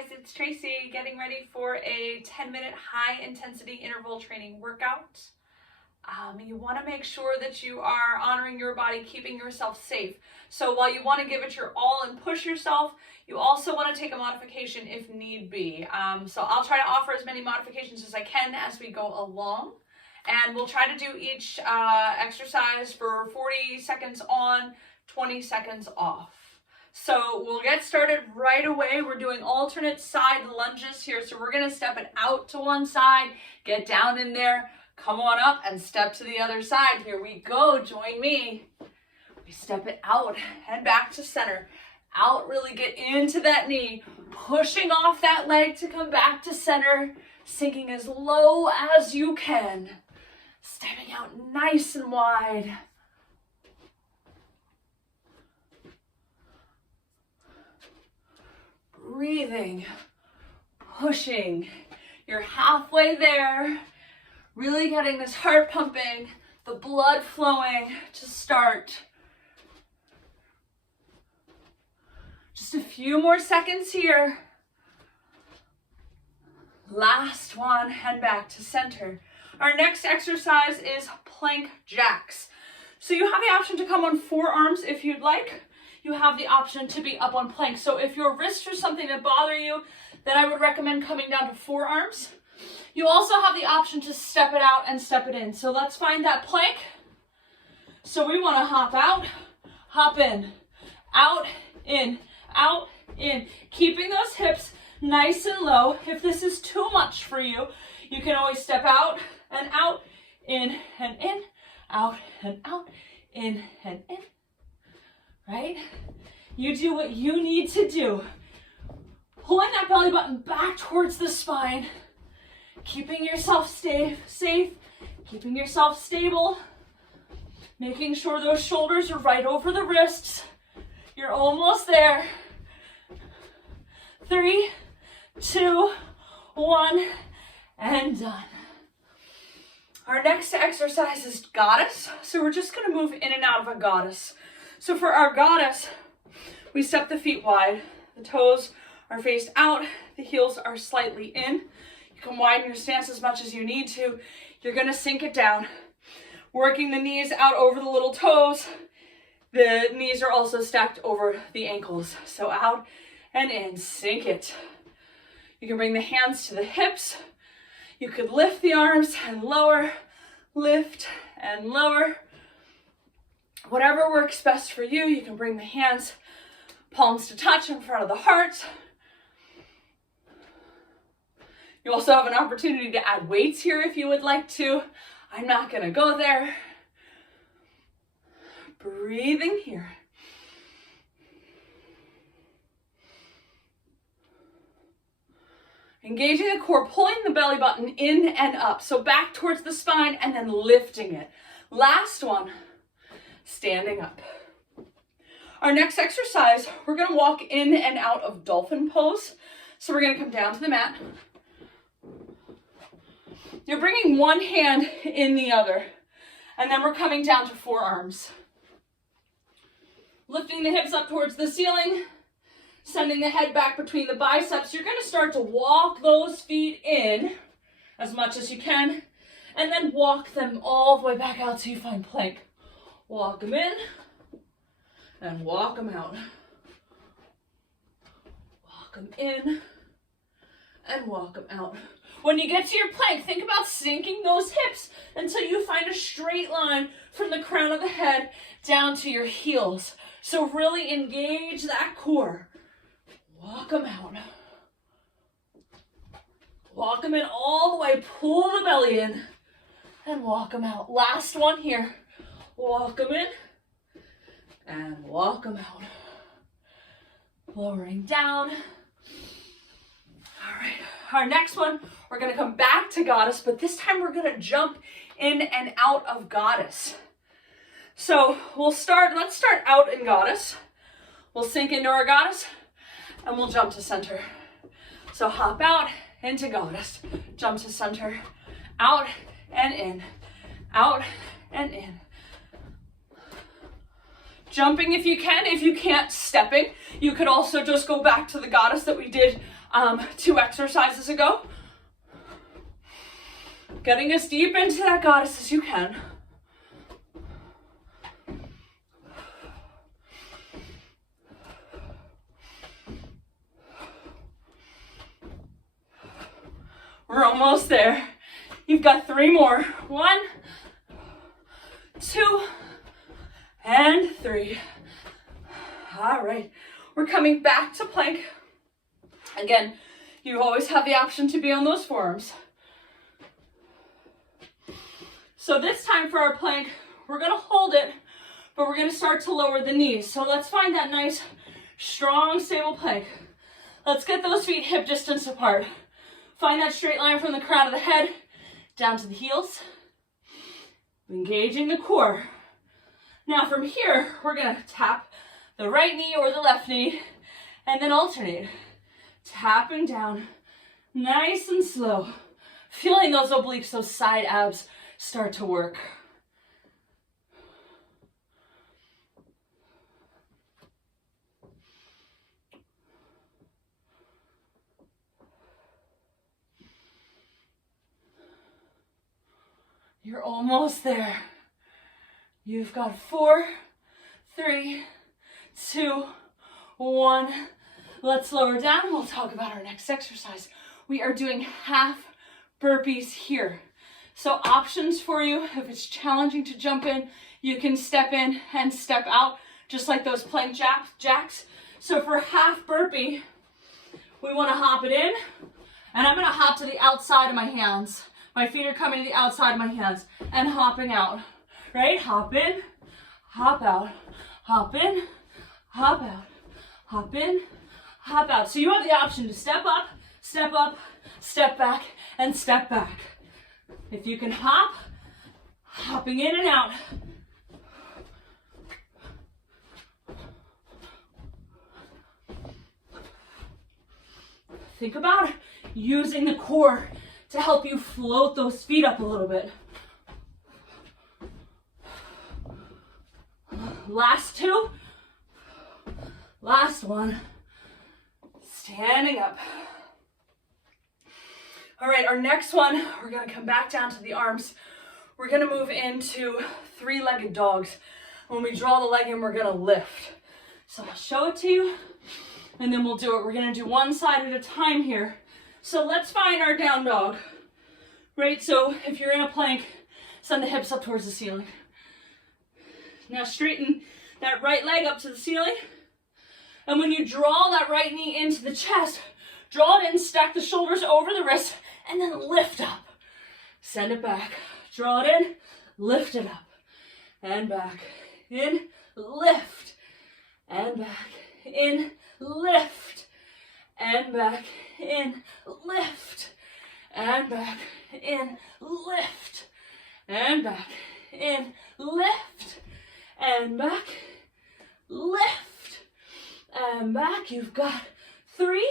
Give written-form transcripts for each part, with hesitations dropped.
guys, it's Tracy getting ready for a 10-minute high intensity interval training workout. You want to make sure that you are honoring your body, keeping yourself safe. So while you want to give it your all and push yourself, you also want to take a modification if need be. So I'll try to offer as many modifications as I can as we go along. And we'll try to do each exercise for 40 seconds on, 20 seconds off. So we'll get started right away. We're doing alternate side lunges here. So we're going to step it out to one side, get down in there, come on up and step to the other side. Here we go. Join me. We step it out and back to center. Out, really get into that knee, pushing off that leg to come back to center, sinking as low as you can. Stepping out nice and wide. Breathing, pushing. You're halfway there. Really getting this heart pumping, the blood flowing to start. Just a few more seconds here. Last one, and back to center. Our next exercise is plank jacks. So you have the option to come on forearms if you'd like. You have the option to be up on plank. So if your wrists are something that bother you, then I would recommend coming down to forearms. You also have the option to step it out and step it in. So let's find that plank. So we want to hop out, hop in, out, in, keeping those hips nice and low. If this is too much for you, you can always step out and out, in and in, out and out, in and in. Right? You do what you need to do. Pulling that belly button back towards the spine, keeping yourself safe, keeping yourself stable, making sure those shoulders are right over the wrists. You're almost there. 3, 2, 1, and done. Our next exercise is goddess. So we're just going to move in and out of a goddess. So for our goddess, we step the feet wide. The toes are faced out. The heels are slightly in. You can widen your stance as much as you need to. You're going to sink it down. Working the knees out over the little toes. The knees are also stacked over the ankles. So out and in, sink it. You can bring the hands to the hips. You could lift the arms and lower, lift and lower. Whatever works best for you. You can bring the hands, palms to touch in front of the heart. You also have an opportunity to add weights here if you would like to. I'm not going to go there. Breathing here. Engaging the core, pulling the belly button in and up. So back towards the spine and then lifting it. Last one. Standing up. Our next exercise, we're going to walk in and out of dolphin pose. So we're going to come down to the mat. You're bringing one hand in the other. And then we're coming down to forearms. Lifting the hips up towards the ceiling. Sending the head back between the biceps. You're going to start to walk those feet in as much as you can. And then walk them all the way back out till you find plank. Walk them in and walk them out. Walk them in and walk them out. When you get to your plank, think about sinking those hips until you find a straight line from the crown of the head down to your heels. So really engage that core. Walk them out. Walk them in all the way. Pull the belly in and walk them out. Last one here. Walk them in and walk them out. Lowering down. All right, our next one, we're going to come back to goddess, but this time we're going to jump in and out of goddess. So let's start out in goddess. We'll sink into our goddess and we'll jump to center. So hop out into goddess, jump to center, out and in, out and in. Jumping if you can. If you can't, stepping. You could also just go back to the goddess that we did 2 exercises ago. Getting as deep into that goddess as you can. We're almost there. You've got 3 more. 1, 2, and 3. All right. We're coming back to plank. Again, you always have the option to be on those forearms. So this time for our plank, we're going to hold it, but we're going to start to lower the knees. So let's find that nice, strong, stable plank. Let's get those feet hip distance apart. Find that straight line from the crown of the head down to the heels. Engaging the core. Now from here, we're going to tap the right knee or the left knee and then alternate. Tapping down, nice and slow. Feeling those obliques, those side abs start to work. You're almost there. You've got 4, 3, 2, 1. Let's lower down and we'll talk about our next exercise. We are doing half burpees here. So options for you, if it's challenging to jump in, you can step in and step out, just like those plank jacks. So for half burpee, we want to hop it in, and I'm going to hop to the outside of my hands. My feet are coming to the outside of my hands and hopping out, right? Hop in, hop out, hop in, hop out, hop in, hop out. So you have the option to step up, step back, and step back. If you can hop, hopping in and out. Think about using the core to help you float those feet up a little bit. Last 2. Last 1. Standing up. All right, our next one, we're gonna come back down to the arms. We're gonna move into 3-legged dogs. When we draw the leg in, we're gonna lift. So I'll show it to you, and then we'll do it. We're gonna do one side at a time here. So let's find our down dog, right? So if you're in a plank, send the hips up towards the ceiling. Now straighten that right leg up to the ceiling. And when you draw that right knee into the chest, draw it in, stack the shoulders over the wrist, and then lift up. Send it back. Draw it in, lift it up. And back. In, lift. And back. In, lift. And back. In, lift. And back. In, lift. And back. In, lift. And back. Lift. And back. You've got 3,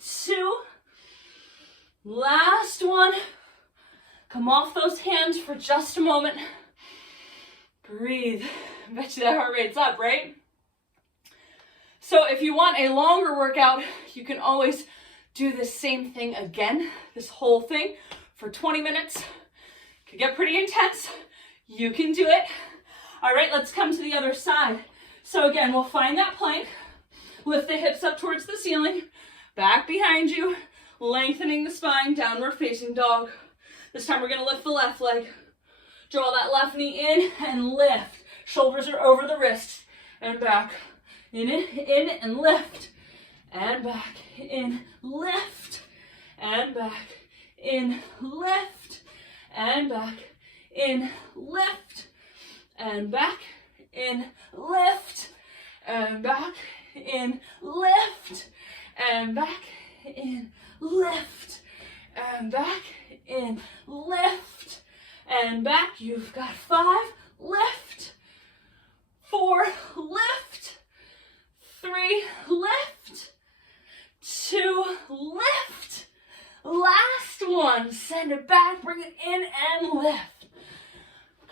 2, last 1. Come off those hands for just a moment. Breathe. I bet you that heart rate's up, right? So if you want a longer workout, you can always do this same thing again, this whole thing for 20 minutes. It could get pretty intense. You can do it. All right, let's come to the other side. So again, we'll find that plank, lift the hips up towards the ceiling, back behind you, lengthening the spine, downward facing dog. This time we're gonna lift the left leg. Draw that left knee in and lift. Shoulders are over the wrists and back. In and lift. And back, in, lift. And back, in, lift. And back, in, lift. And back, in, lift. And back, in, lift. And back, in, lift. And back, in, lift. And back. You've got 5, lift. 4, lift. 3, lift. 2, lift. Last 1, send it back, bring it in and lift.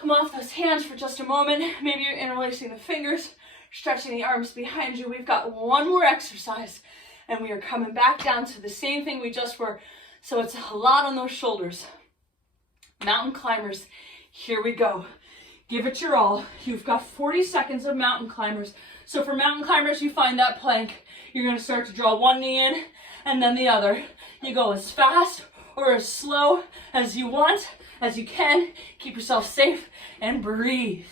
Come off those hands for just a moment. Maybe you're interlacing the fingers, stretching the arms behind you. We've got one more exercise, And we are coming back down to the same thing we just were. So it's a lot on those shoulders. Mountain climbers, here we go. Give it your all. You've got 40 seconds of mountain climbers. So for mountain climbers, you find that plank. You're gonna start to draw one knee in and then the other. You go as fast or as slow as you want, as you can. Keep yourself safe and breathe.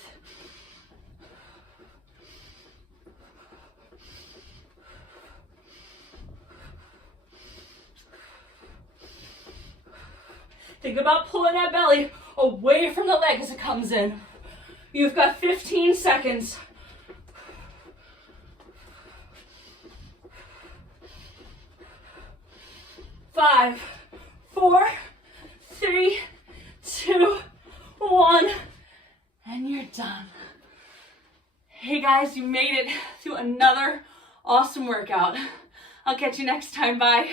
Think about pulling that belly away from the leg as it comes in. You've got 15 seconds. 5, 4, 3, 2, 1, and you're done. Hey guys, you made it through another awesome workout. I'll catch you next time. Bye.